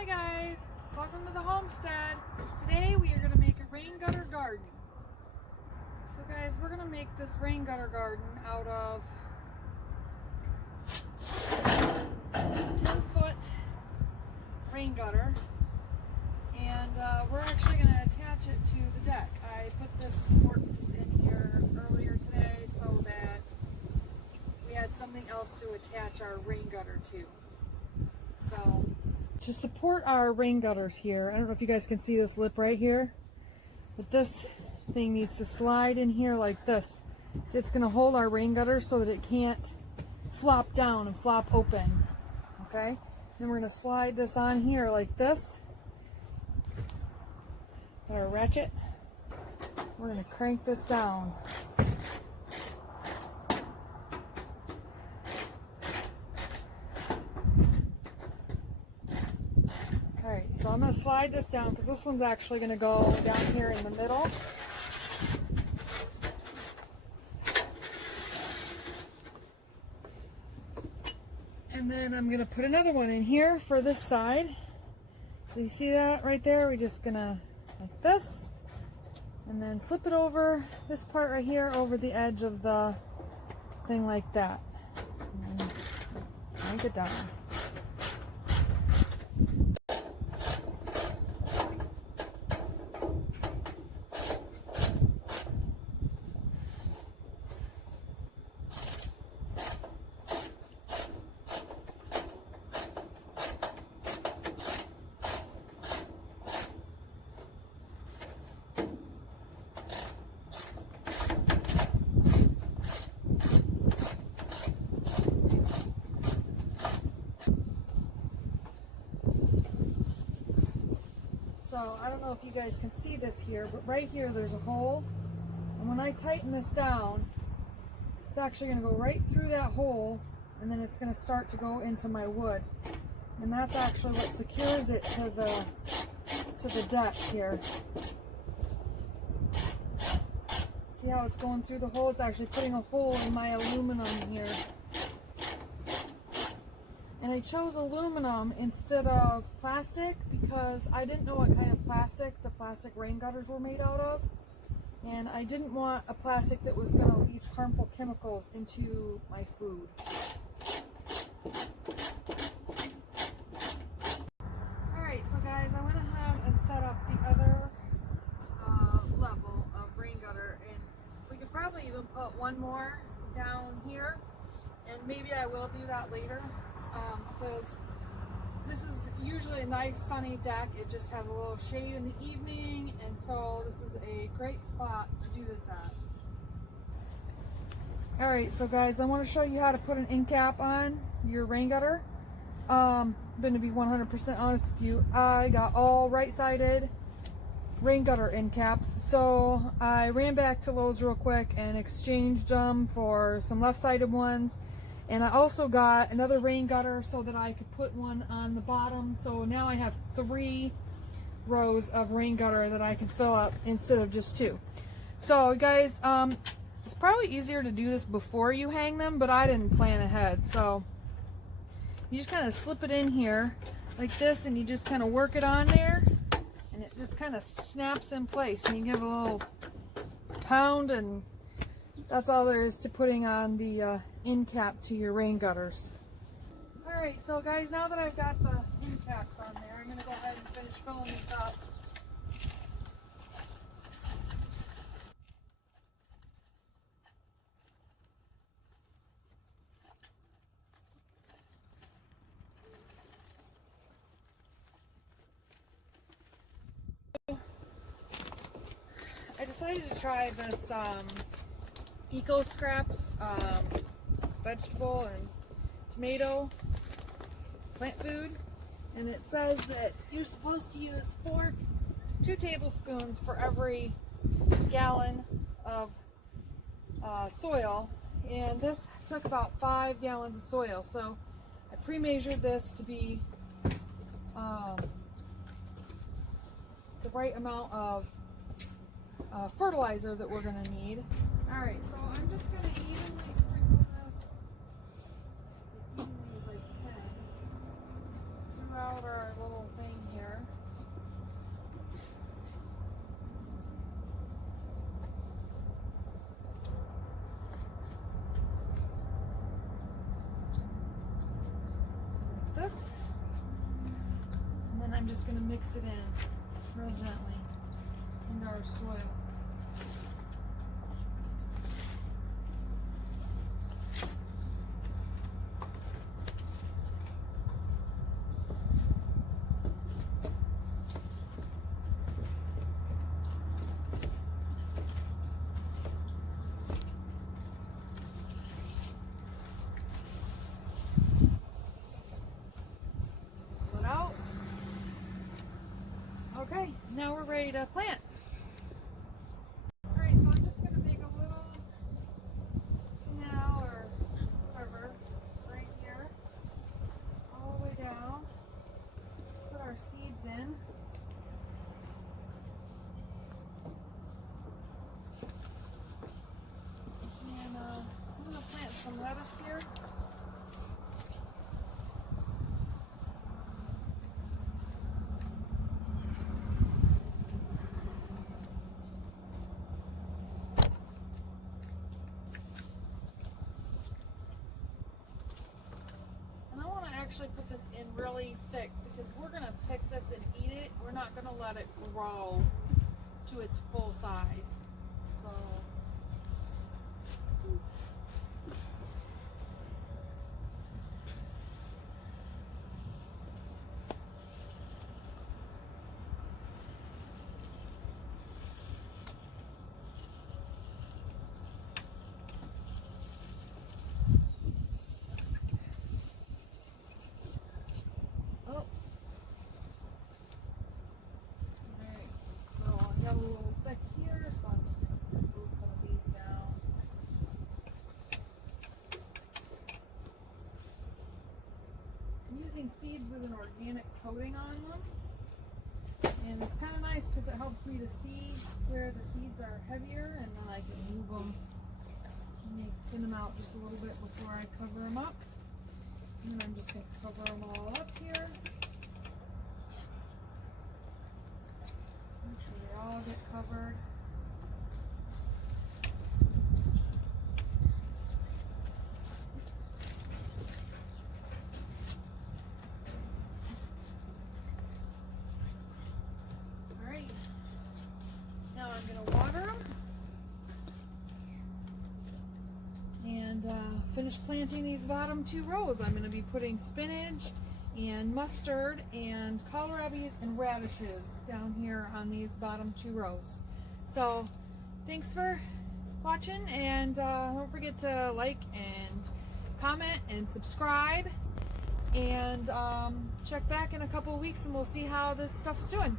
Hi guys, welcome to the homestead. Today we are going to make a rain gutter garden. So guys, we're going to make this rain gutter garden out of 10-foot rain gutter, and we're actually going to attach it to the deck. I put this support piece in here earlier today so that we had something else to attach our rain gutter to. So to support our rain gutters here, I don't know if you guys can see this lip right here, but this thing needs to slide in here like this. So it's going to hold our rain gutters so that it can't flop down and flop open. Okay? Then we're going to slide this on here like this. Got our ratchet. We're going to crank this down. Alright, so I'm going to slide this down because this one's actually going to go down here in the middle. And then I'm going to put another one in here for this side. So you see that right there? We're just going to, like this, and then slip it over this part right here over the edge of the thing like that. And then crank it down. So I don't know if you guys can see this here, but right here there's a hole, and when I tighten this down, it's actually going to go right through that hole, and then it's going to start to go into my wood, and that's actually what secures it to the deck here. See how it's going through the hole? It's actually putting a hole in my aluminum here. And I chose aluminum instead of plastic because I didn't know what kind of plastic the plastic rain gutters were made out of. And I didn't want a plastic that was going to leach harmful chemicals into my food. Alright, so guys, I went ahead and set up the other level of rain gutter. And we could probably even put one more down here. And maybe I will do that later. Because this is usually a nice sunny deck. It just has a little shade in the evening, and so this is a great spot to do this at. Alright, so guys, I want to show you how to put an end cap on your rain gutter. I'm going to be 100% honest with you. I got all right-sided rain gutter end caps, so I ran back to Lowe's real quick and exchanged them for some left-sided ones. And I also got another rain gutter so that I could put one on the bottom. So now I have 3 rows of rain gutter that I can fill up instead of just 2. So guys, it's probably easier to do this before you hang them, but I didn't plan ahead. So you just kind of slip it in here like this, and you just kind of work it on there, and it just kind of snaps in place. And you give a little pound, and that's all there is to putting on the end cap to your rain gutters. Alright, so guys, now that I've got the end caps on there, I'm going to go ahead and finish filling these up. I decided to try this Eco Scraps vegetable and tomato plant food, and it says that you're supposed to use 2 tablespoons for every gallon of soil, and this took about 5 gallons of soil. So I pre-measured this to be the right amount of fertilizer that we're going to need. Alright, so I'm just going to evenly sprinkle this as evenly as I can throughout our little thing I'm just going to mix it in real gently into our soil. Pull it out. Okay, now we're ready to plant. Alright, so I'm just going to make a little canal or whatever right here, all the way down. Put our seeds in. And I'm going to plant some lettuce here. Actually put this in really thick because we're going to pick this and eat it. We're not going to let it grow to its full size. So got a little thick here, so I'm just going to move some of these down. I'm using seeds with an organic coating on them, and it's kind of nice because it helps me to see where the seeds are heavier, and then I can move them, thin them out just a little bit before I cover them up. And then I'm just going to cover them all up here. Make sure they all get covered. Alright, now I'm going to water them and finish planting these bottom 2 rows. I'm going to be putting spinach and mustard and kohlrabies and radishes down here on these bottom 2 rows. So thanks for watching, and don't forget to like and comment and subscribe, and check back in a couple of weeks and we'll see how this stuff's doing.